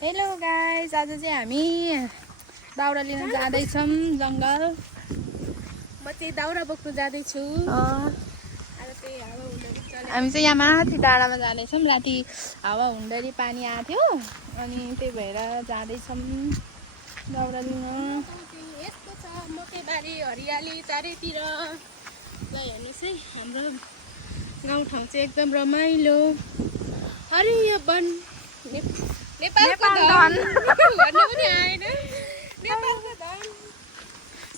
Hello guys, आज चाहिँ हामी दाउरा लिन जाँदैछौँ जङ्गल। म चाहिँ दाउरा बोक्नु जाँदैछु। हामी चाहिँ यहाँ माथि डाँडामा जाँदैछौँ। राति हावा हुँदाखेरि पानी आएको थियो अनि त्यही भएर जाँदैछौँ दाउरा लिन। यस्तो छ मकैबारी हरियाली चारैतिर। ल हेर्नुहोस् है, हाम्रो गाउँठाउँ चाहिँ एकदम रमाइलो हरियो वन। नेपालको धन भन्नु पनि आएन। नेपालको धन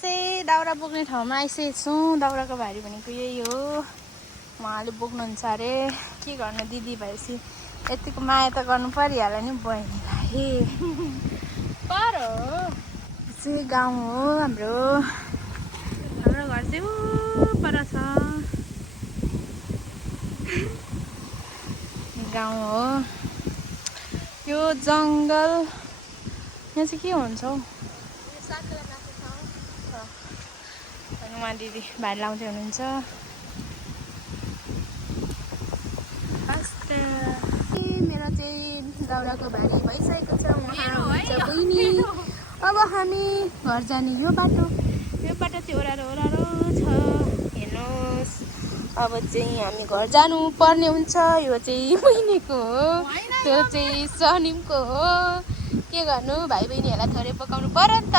चाहिँ दाउरा बोक्ने ठाउँमा आइसकेको छौँ। दाउराको भारी भनेको यही हो। उहाँले बोक्नुहुन्छ अरे। के गर्नु, दिदी भएपछि यतिको माया त गर्नु परिहाल्यो नि बहिनीलाई। पर हो चाहिँ गाउँ हो हाम्रो घर चाहिँ पर छ। गाउँ हो यो जङ्गल। यहाँ चाहिँ के हुन्छ हौ? अनि उहाँ दिदी भारी लाउँदै हुनुहुन्छ। मेरो चाहिँ दाउराको भारी भइसकेको छ। बहिनी अब हामी घर जाने यो बाटो चाहिँ ओह्रालो छ। हेर्नुहोस्, अब चाहिँ हामी घर जानु पर्ने हुन्छ। यो चाहिँ बहिनीको हो, त्यो चाहिँ सनिमको हो। के गर्नु, भाइ बहिनीहरूलाई थोरै पकाउनु पर्यो नि त।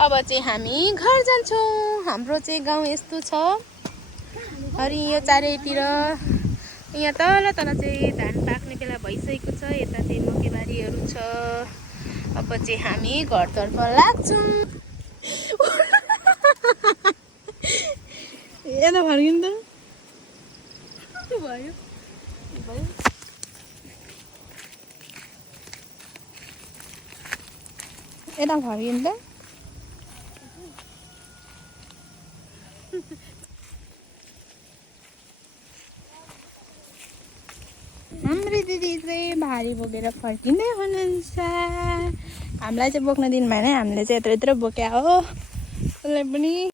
अब चाहिँ हामी घर जान्छौँ। हाम्रो चाहिँ गाउँ यस्तो छ, हरियो चारैतिर। यहाँ तल तल चाहिँ धान पाक्ने बेला भइसकेको छ। यता चाहिँ मकैबारीहरू छ। अब चाहिँ हामी घरतर्फ लाग्छौँ। यता फर्किनु त भयो। यता फर्किनु त। हाम्रो दिदी चाहिँ भारी बोकेर फर्किँदै हुनुहुन्छ। हामीलाई चाहिँ बोक्न दिनु भएन, हामीले चाहिँ यत्रो यत्रो बोक्या हो। उसलाई पनि